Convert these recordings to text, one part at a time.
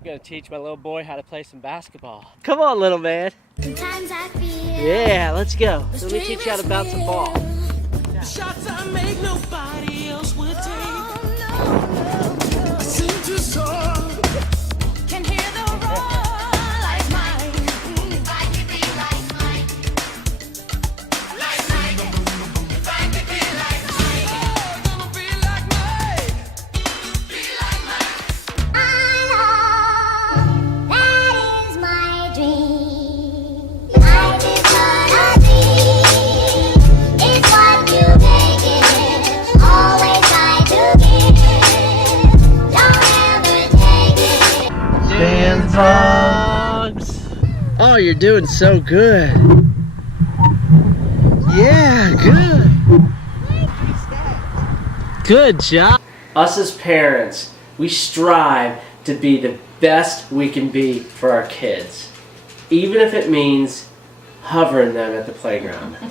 I'm gonna teach my little boy how to play some basketball. Come on, little man. Yeah, let's go. Let me teach you how to bounce a ball. Shots I make nobody else would take. I seem to soar. Can hear the roar like mine. If I could be like mine. Like mine. If I could be like mine. Oh, gonna be like mine. Be like mine. I know that is my dream. I just wanna be. It's what you make it. Always try to give. Don't ever take it. Dan Vlogs. Oh, you're doing so good. Yeah, good. Good job. Us as parents, we strive to be the best we can be for our kids, even if it means hovering them at the playground. I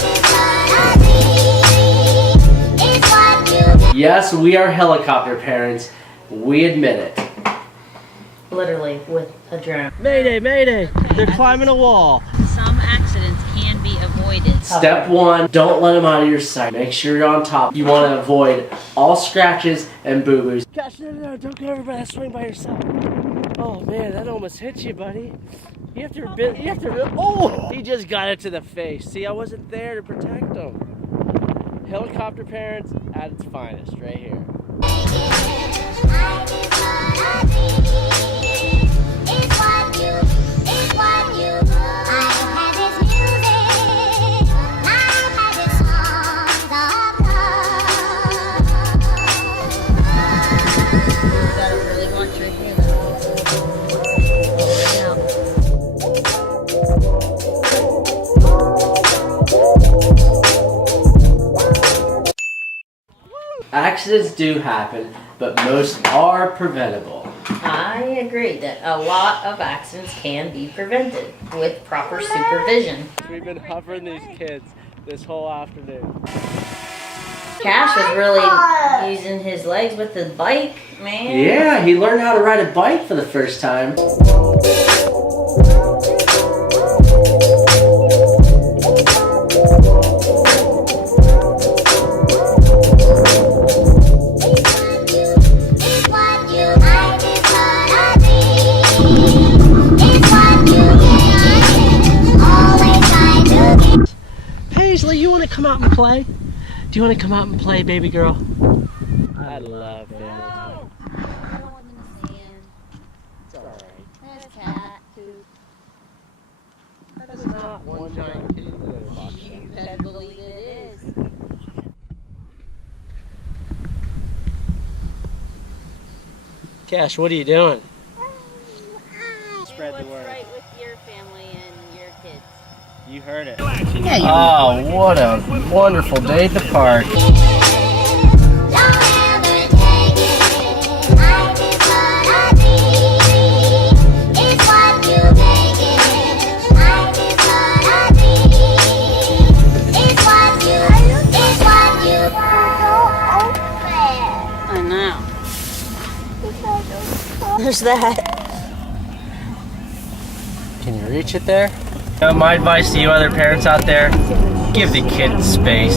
just wanna be. It's what you make. Yes, we are helicopter parents. We admit it. Literally with a drone. Mayday, mayday. They're climbing a wall. Some accidents can be avoided. Step one, don't let them out of your sight. Make sure you're on top. You want to avoid all scratches and boo-boos. Gosh, no, don't go everybody swing by yourself. Oh man, that almost hit you, buddy. You have to, oh! He just got it to the face. See, I wasn't there to protect him. Helicopter parents at its finest, right here. I just wanna be. It's what you. It's what you. I have this music. I have this songs of love. Gotta really watch your hair though. Accidents do happen, but most are preventable. I agree that a lot of accidents can be prevented with proper supervision. We've been hovering these kids this whole afternoon. Cash was really using his legs with the bike, man. Yeah, he learned how to ride a bike for the first time. It's what you. I just wanna be. It's what you get. Always try to be. Paisley, you want to come out and play? Do you want to come out and play, baby girl? I love family time. It's alright. That is not one giant kitty litter box. You better believe it is. Cash, what are you doing? Spread the What's word. right with your family and your kids? You heard it. Yeah, you Oh, what a wonderful day at the park. Don't ever take it. I just wanna be. It's what you make it. I just wanna be. It's what you. It's what you. I know. There's that. Can you reach it there? My advice to you other parents out there, give the kids space.